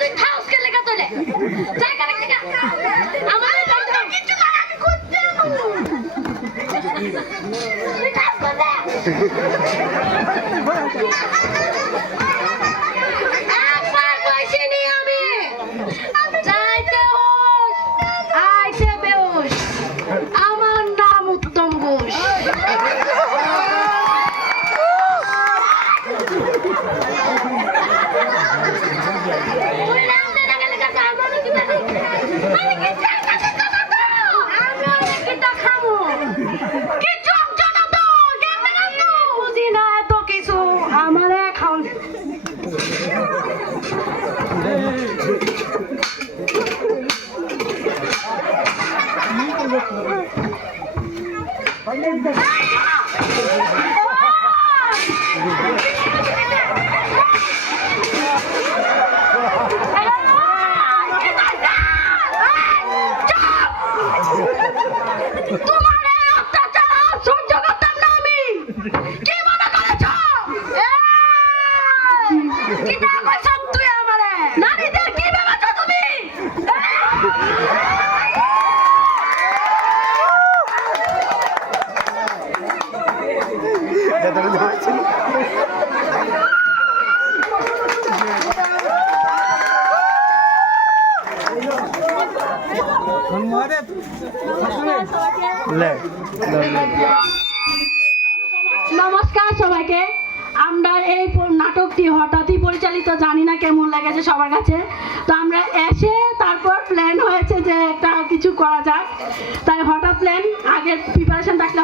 তুই খাওস কে লেখা তোলে যাই কানে লেখা আমার কিছু না আমি করতে তুই কাজ কর দে একবার কইছি নি আমি যাইতে হোস আইতে বেউস আমার নাম উত্তম ঘোষ নমস্কার সবাইকে। আমরা এই নাটকটি হঠাৎই পরিচালিত, জানি না কেমন লেগেছে সবার কাছে। তো আমরা এসে তারপর প্ল্যান হয়েছে যে একটা কিছু করা যাক, তাই হঠাৎ প্ল্যান, আগের প্রিপারেশন থাকলে